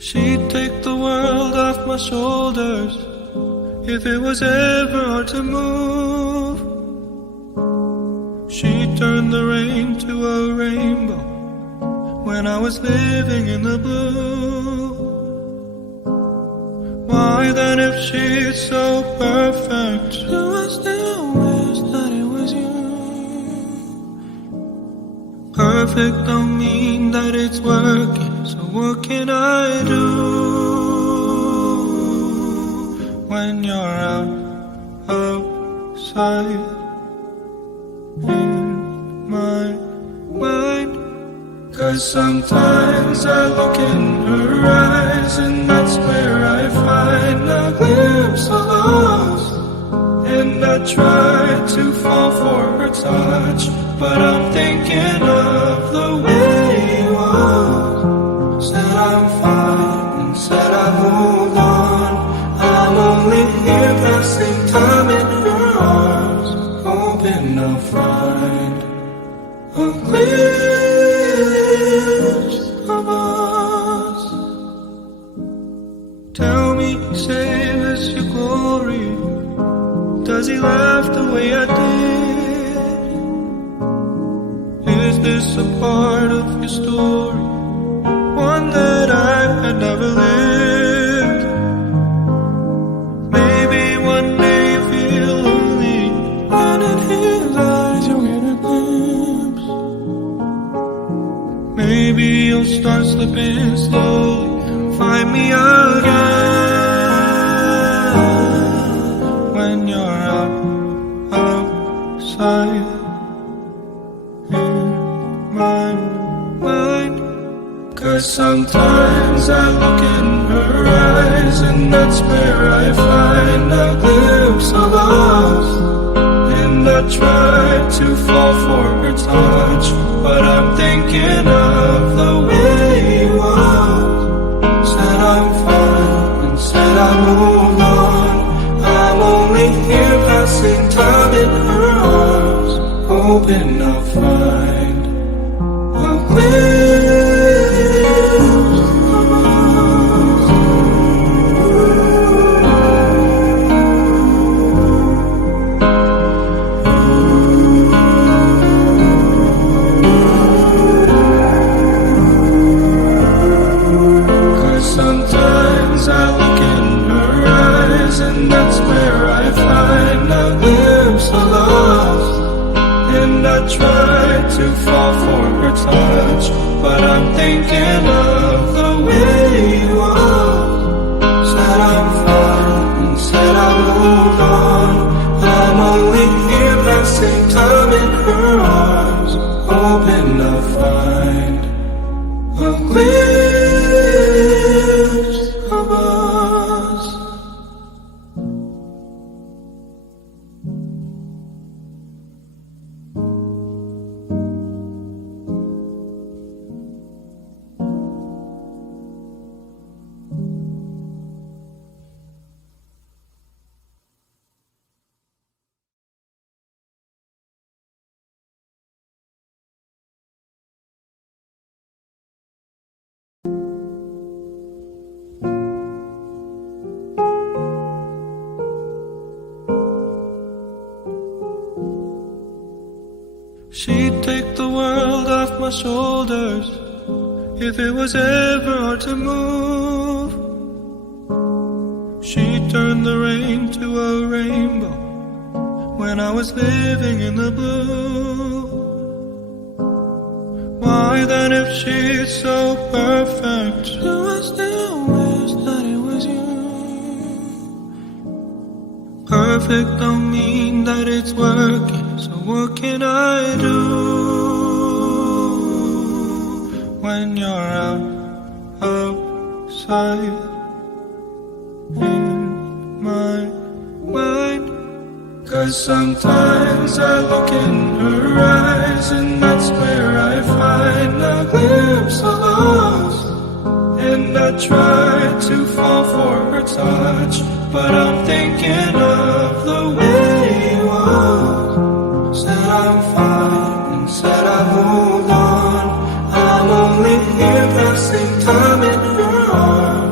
She'd take the world off my shoulders if it was ever hard to move. She'd turn the rain to a rainbow when I was living in the blue. Why then, if she's so perfect, do I still wish that it was you? Perfect don't mean that it's working, so what can I do when you're outside in my mind? 'Cause sometimes I look in her eyes, and that's where I find a glimpse of us. And I try to fall for her touch, but I'm thinking of the way you was. Said I'm fine and said I moved on. I'm only here passing time in her arms, hoping I'll find a glimpse of us. Tell me, save us your glory. Does he laugh the way I did? Is this a part of your story, one that I had never lived? Maybe one day you feel lonely, and in his eyes you'll get a glimpse. Maybe you'll start slipping slowly and find me again when you're outside in my mind. 'Cause sometimes I look in her eyes, and that's where I find a glimpse of us. And I try to fall for her touch, but I'm thinking of the way you was. Said I'm fine and said I moved on. I'm only here passing time in her arms, hoping I'll find a glimpse of us. 'Cause sometimes I look in her eyes, and that's where I find a glimpse of us. And I try to fall for her touch, but I'm thinking of the way you was. Said I'm fine and said I moved on. I'm only here passing time in her arms, hoping I'll find a glimpse of us. She'd take the world off my shoulders if it was ever hard to move. She'd turn the rain to a rainbow when I was living in the blue. Why then, if she's so perfect, do I still wish that it was you? Perfect don't mean that it's working, so what can I do when you're outside in my mind? 'Cause sometimes I look in her eyes, and that's where I find a glimpse of us. And I try to fall for her touch, but I'm thinking of the way you was. Said I'm fine and said I moved on. I'm only here passing time in her arms.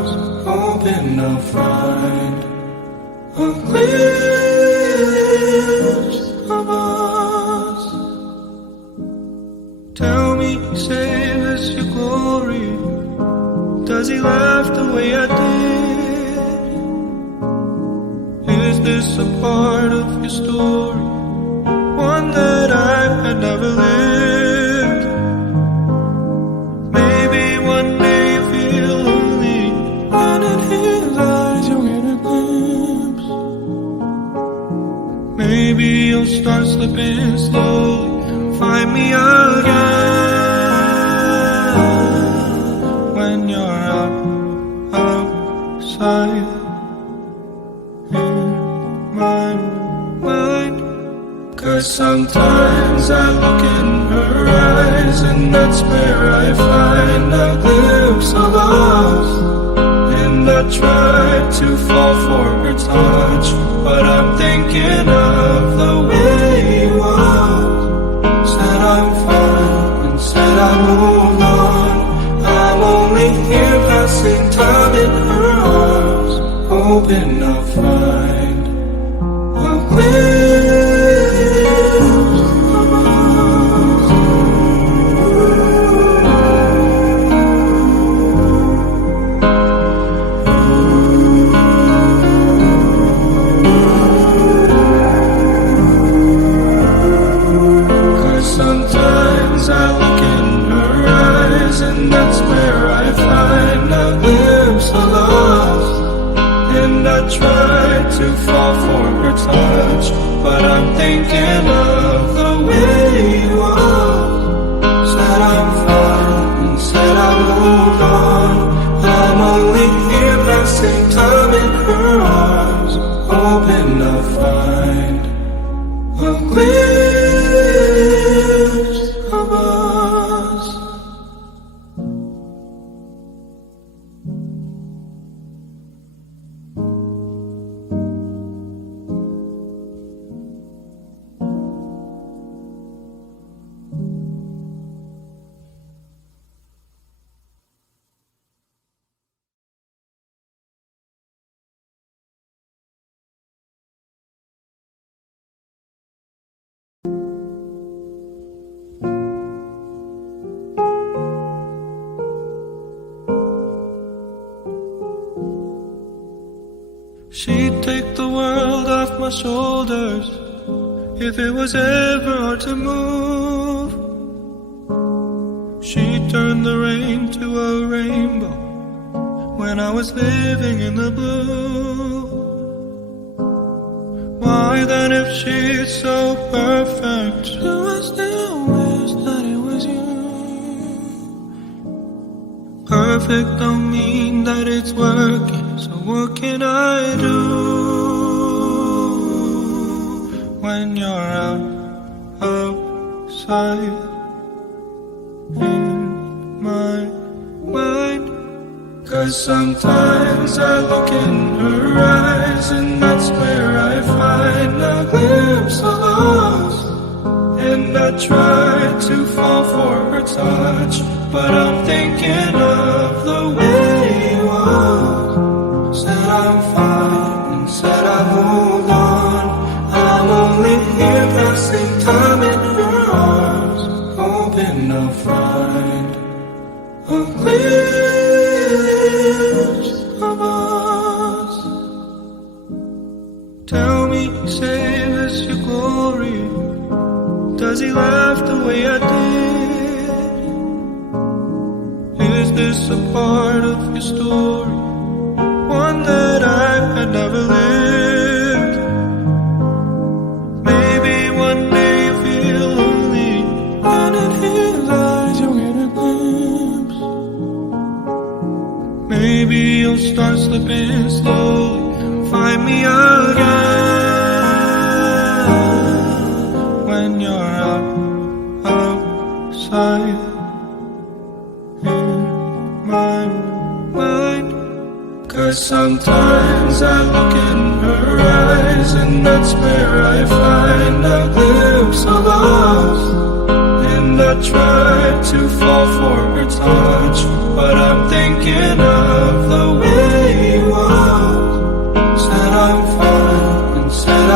glimpse of us. Tell me, say this your glory? Does he laugh the way I did? Is this a part of your story, one that I had never lived? Maybe one day you feel lonely, and in his eyes you'll get a glimpse. Maybe you'll start slipping slowly and find me again when you're outside in my mind. 'Cause sometimes I look in her eyes, and that's where I find a glimpse of us. And I try to fall for her touch, but I'm thinking of the way you are. Said I'm fine and said I moved on. I'm only here passing time in her arms, hoping I'll find a glimpse of us. 'Cause sometimes I look in her eyes, and that's where I find a glimpse of us. And I try to fall for her touch, but I'm thinking of the way you are. Said I'm fine and said I moved on. I'm only here passing time in her arms, hoping I'll find a glimpse of us. She'd take the world off my shoulders if it was ever hard to move. She'd turn the rain to a rainbow when I was living in the blue. Why then, if she's so perfect, do I still wish that it was you? Perfect don't mean that it's working, so what can I do when you're outside in my mind? 'Cause sometimes I look in her eyes, and that's where I find a glimpse of us. And I try to fall for her touch, but I'm thinking of the way you are. Said I'm fine and said I moved on. I'm only here passing time in her arms, hoping I'll find a glimpse of us. Tell me, say this your glory? Does he laugh the way I did? Is this a part of your story, one that I had never lived? Maybe one day you feel lonely, and in his eyes you'll get a glimpse. Maybe you'll start slipping slowly and find me again when you're outside in my mind. 'Cause sometimes I look in her eyes, and that's where I find a glimpse of us. And I try to fall for her touch, but I'm thinking of the way you are. Said I'm fine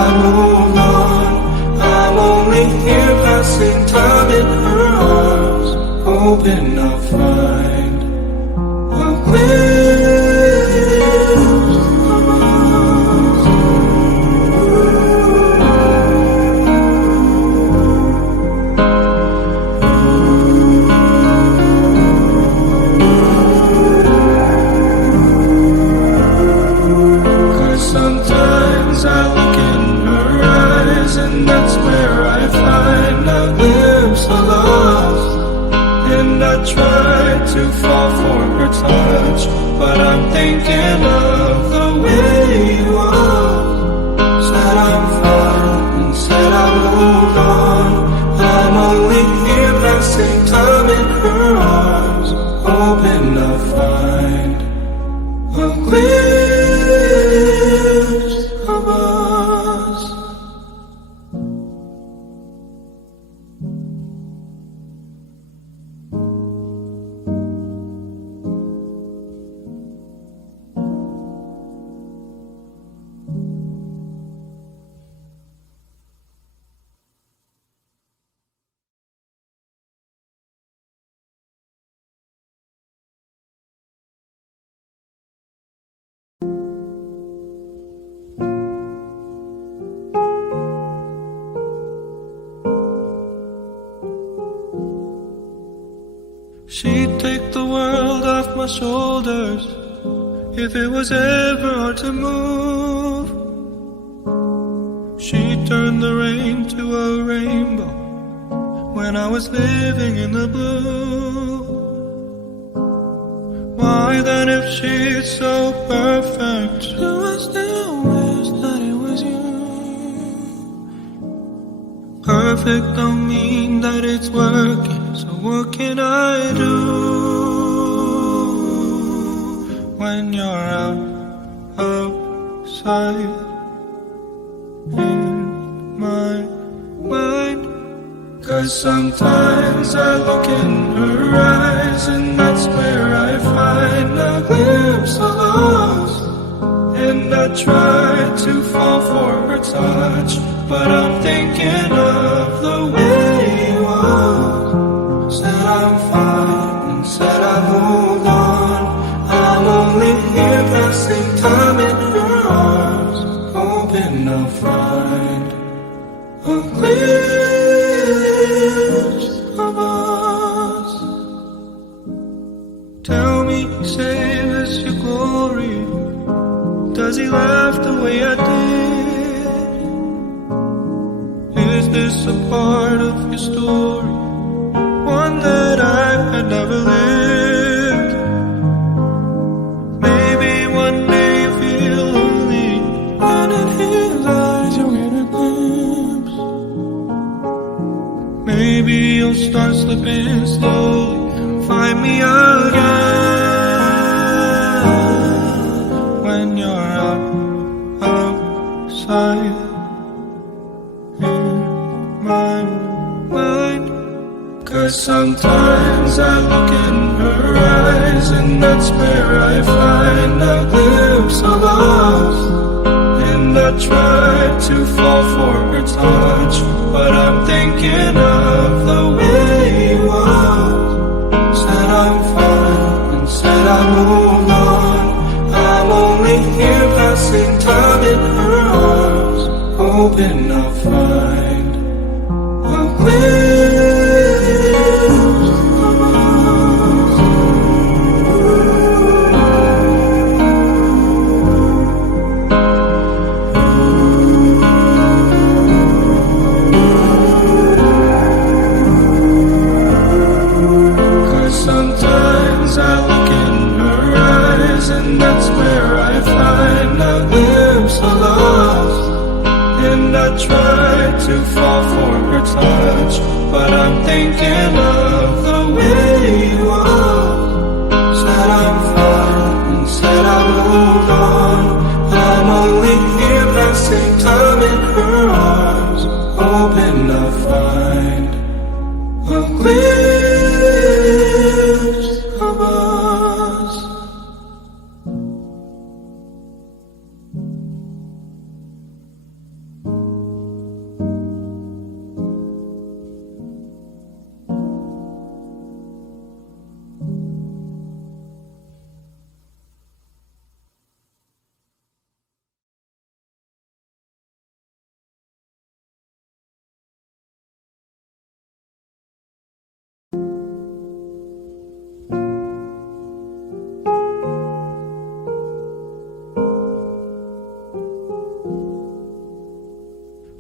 I move on. I'm only here passing time in her arms, hoping I'll find a glimpse of us. 'Cause sometimes I look in her eyes, and that's where I find a glimpse of us. And I try to fall for her touch, but I'm thinking of the way you are. Said I'm fine, and said I moved on. I'm only here passing time in her arms, hoping I'll find a glimpse of us. She'd take the world off my shoulders if it was ever hard to move. She'd turn the rain to a rainbow when I was living in the blue. Why then, if she's so perfect, do I still wish that it was you? Perfect don't mean that it's working, so what can I do when you're outside in my mind? 'Cause sometimes I look in her eyes, and that's where I find a glimpse of us. And I try to fall for her touch, but I'm thinking of the way you are. Said I'm fine, and said I moved on. I'm only here passing time in her arms, hoping I'll find a glimpse of us. Tell me, save us your glory. Does he laugh the way I did? Is this a part of your story, one that I had never lived? Maybe one day you feel lonely, and in his eyes you'll get a glimpse. Maybe you'll start slipping slowly and find me again when you're outside in my mind. 'Cause sometimes I look in her eyes, and that's where I find a glimpse of us. And I try to fall for her touch, but I'm thinking of the way you are. Said I'm fine, and said I moved on. I'm only here passing time in her arms, hoping I'll find a glimpse of us. 'Cause sometimes I look in her eyes, and that's where I find a glimpse of us. And I try to fall for her touch, but I'm thinking of the way you are. Said I'm fine, and said I moved on. I'm only here passing time in her arms, hoping I'll find a glimpse of us.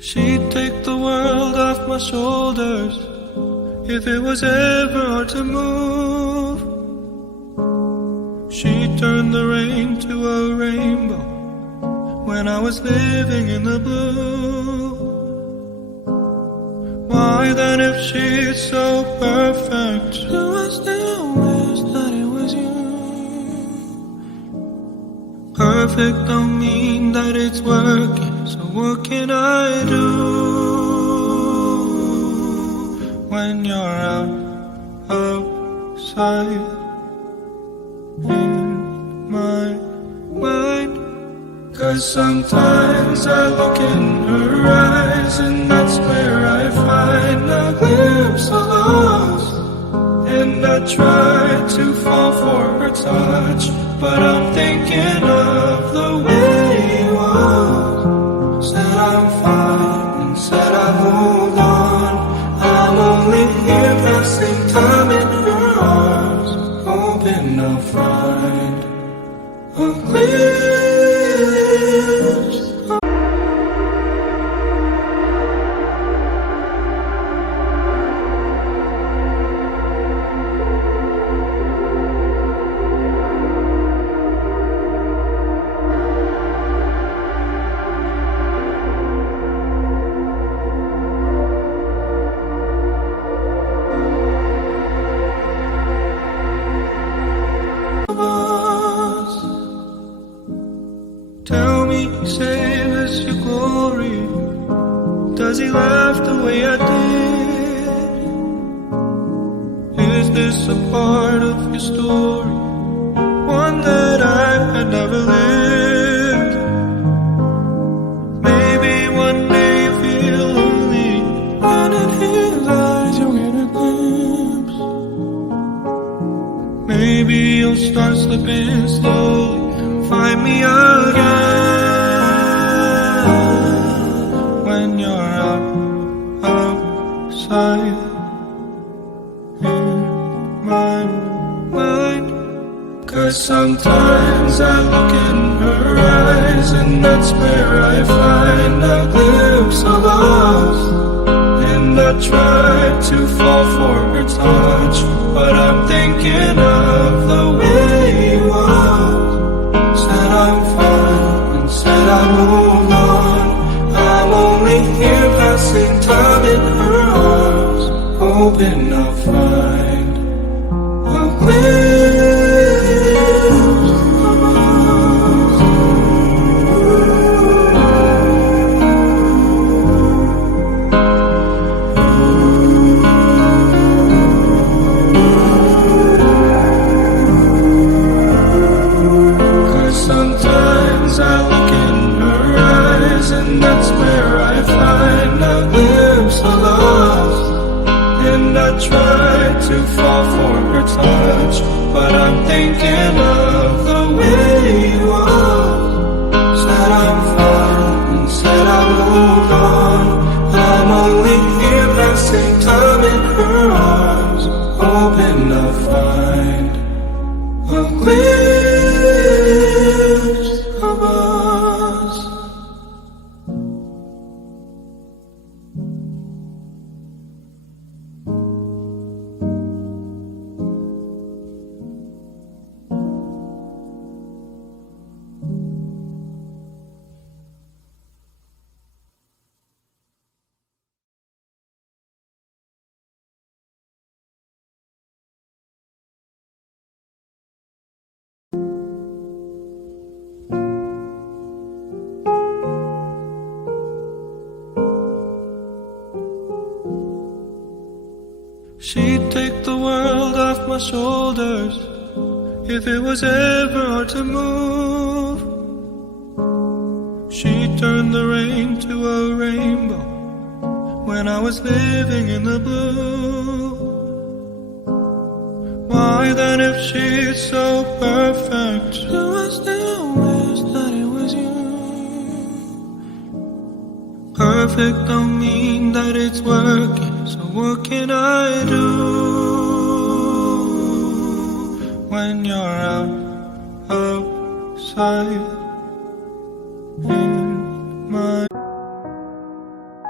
She'd take the world off my shoulders if it was ever hard to move. She'd turn the rain to a rainbow when I was living in the blue. Why then, if she's so perfect, do I still wish that it was you? Perfect don't mean that it's working, so what can I do when you're outside in my mind? 'Cause sometimes I look in her eyes, and that's where I find a glimpse of us. And I try to fall for her touch, but I'm thinking of the way you was. Said I'm fine, and said I'd hold on. I'm only here passing time in her arms, hoping I'll find a glimpse. Tell me, save us your glory. Does he laugh the way I did? Is this a part of your story, one that I had never lived? Maybe one day you feel lonely, and in his eyes you'll get a glimpse. Maybe you'll start slipping slowly, find me again when you're outside in my mind. 'Cause sometimes I look in her eyes, and that's where I find a glimpse of us. And I try to fall for her touch, but I'm thinking of the way you are. Said I'm fine, and said I moved on. I'm only here passing time in her arms, hoping I'll find a glimpse of us. 'Cause sometimes I look in her eyes, and that's where I find a glimpse of us. And I try to fall for her touch, but I'm thinking of the way you are. Said I'm fine, and said I moved on. I'm only here passing time in her arms, hoping I'll find a glimpse of us. She'd take the world off my shoulders if it was ever hard to move. She'd turn the rain to a rainbow when I was living in the blue. Why then, if she's so perfect, do I still wish that it was you? Perfect don't mean that it's working, so what can I do when you're outside in my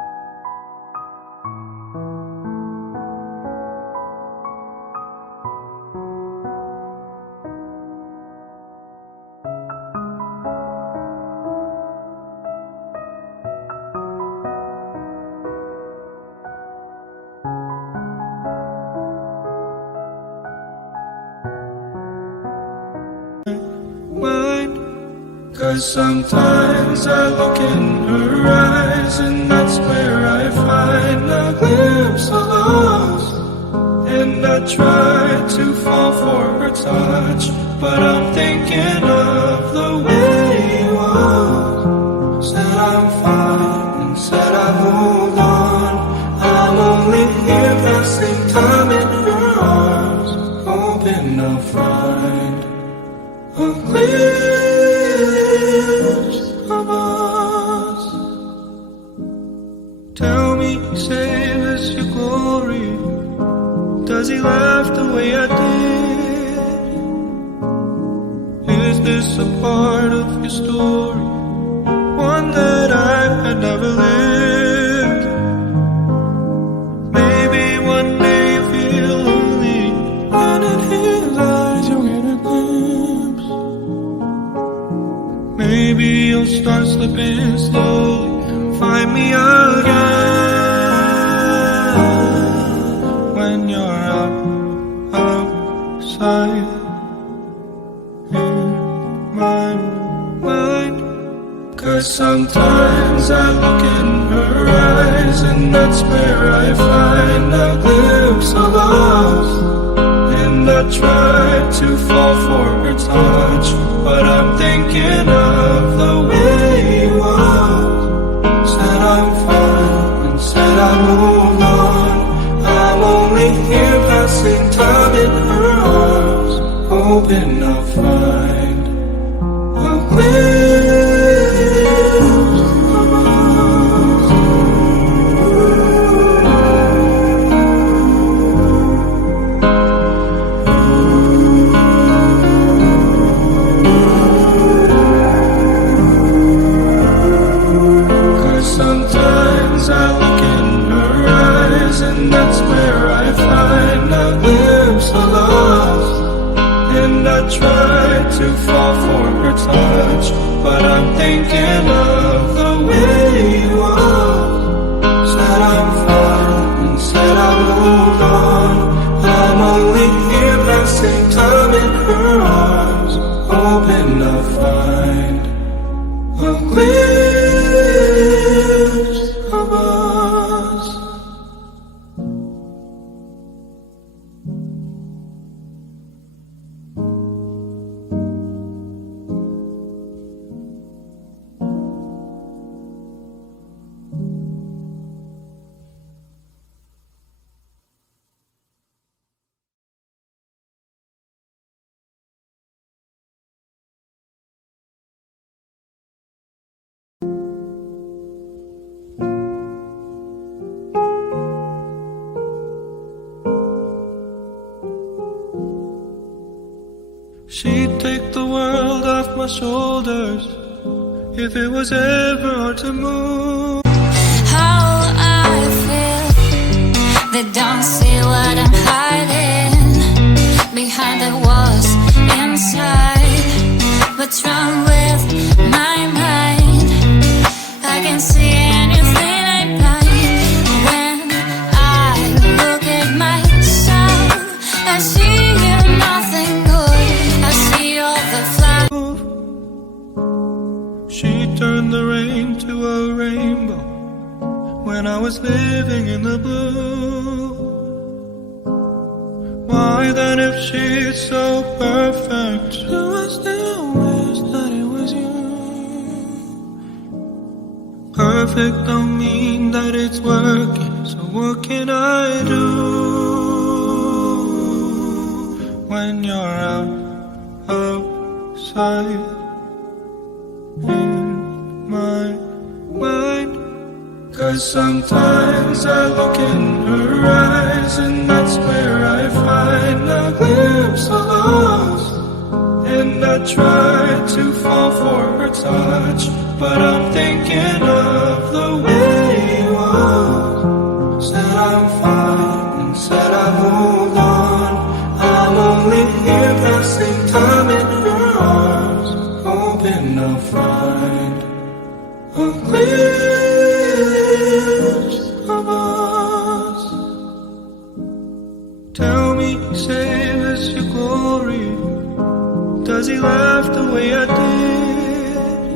'Cause sometimes I look in her eyes, and that's where I find a glimpse of us. And I try to fall for her touch, but I'm thinking of the way you are. Said I'm fine and said I moved on. I'm only here passing time in her arms, hoping I'll find a glimpse of us. Tell me, save us your glory. Does he laugh the way I did? Is this a part of your story, one that I had never lived? Maybe one day you feel lonely, and in his eyes you'll get a glimpse. Maybe you'll start slipping slowly and find me again when you're outside in my mind. 'Cause sometimes I look in her eyes, and that's where I find a glimpse of us. And I try to fall for her touch, but I'm thinking of the way you are. Said I'm fine and said I moved on. I'm only here passing time in her arms, hoping I'll find a glimpse of us. 'Cause sometimes I look in her eyes, and that's where I find a glimpse of us. And I try to fall for her touch, but I'm thinking of the way you are. Said I'm fine and said I moved on. I'm only here passing time in her arms, hoping I'll find a glimpse of us. She'd take the world off my shoulders if it was ever hard to move. How I feel, they don't see what I'm hiding behind the walls inside. What's wrong with my mind? I can see anything I find. When I look at myself, I see nothing good. I see all the flowers. She turned the rain to a rainbow when I was living in the blue. Why then, if she's so perfect, do I still wish that it was you? Perfect don't mean that it's working, so what can I do when you're outside in my mind? 'Cause sometimes I look in her eyes, and that's where I find a glimpse of us. And I try to fall for her touch, but I'm thinking of the way you are. Said I'm fine and said I moved on. I'm only here passing time in her arms, hoping I'll find a glimpse of us. Tell me, save us your glory. Does he laugh the way I did?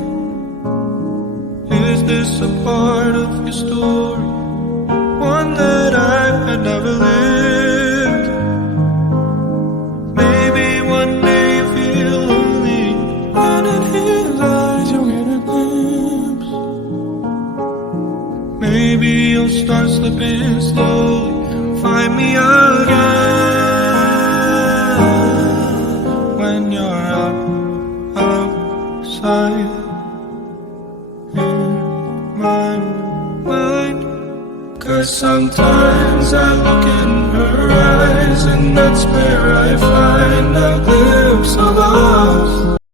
this a part of your story? One that I had never lived. Maybe one day you feel lonely, and in his eyes you'll get a glimpse. Maybe you'll start slipping slowly and find me again when you're outside. In my mind, 'cause sometimes I look in her eyes, and that's where I find a glimpse of us.